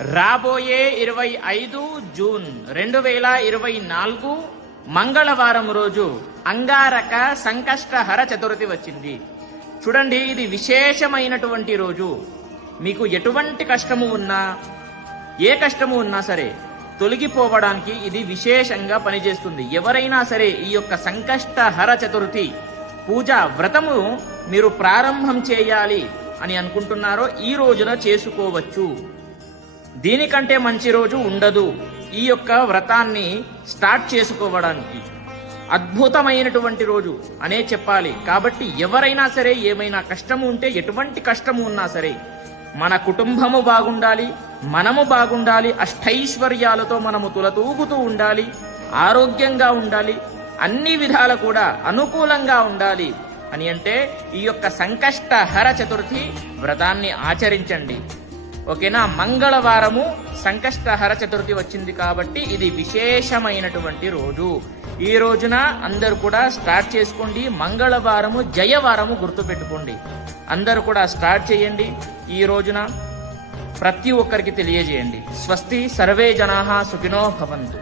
రాబోయే 25 జూన్ 2024 మంగళవారం రోజు అంగారక సంకష్టహర చతుర్థి వచ్చింది. చూడండి, ఇది విశేషమైనటువంటి రోజు. మీకు ఎటువంటి కష్టము ఉన్నా, ఏ కష్టము ఉన్నా సరే తొలగిపోవడానికి ఇది విశేషంగా పనిచేస్తుంది. ఎవరైనా సరే ఈ యొక్క సంకష్టహర చతుర్థి పూజ వ్రతము మీరు ప్రారంభం చేయాలి అని అనుకుంటున్నారో ఈ రోజున చేసుకోవచ్చు. దీనికంటే మంచి రోజు ఉండదు ఈ యొక్క వ్రతాన్ని స్టార్ట్ చేసుకోవడానికి. అద్భుతమైనటువంటి రోజు అనే చెప్పాలి. కాబట్టి ఎవరైనా సరే ఏమైనా కష్టము ఉంటే, ఎటువంటి కష్టము ఉన్నా సరే, మన కుటుంబము బాగుండాలి, మనము బాగుండాలి, అష్టైశ్వర్యాలతో మనము తులతూగుతూ ఉండాలి, ఆరోగ్యంగా ఉండాలి, అన్ని విధాల కూడా అనుకూలంగా ఉండాలి అని అంటే ఈ యొక్క సంకష్టహర చతుర్థి వ్రతాన్ని ఆచరించండి. ఓకేనా? మంగళవారము సంకష్టహర చతుర్థి వచ్చింది కాబట్టి ఇది విశేషమైనటువంటి రోజు. ఈ రోజున అందరూ కూడా స్టార్ట్ చేసుకోండి. మంగళవారము జయవారము గుర్తుపెట్టుకోండి. అందరూ కూడా స్టార్ట్ చేయండి. ఈ రోజున ప్రతి ఒక్కరికి తెలియజేయండి. స్వస్తి, సర్వే జనాః సుఖినో భవంతు.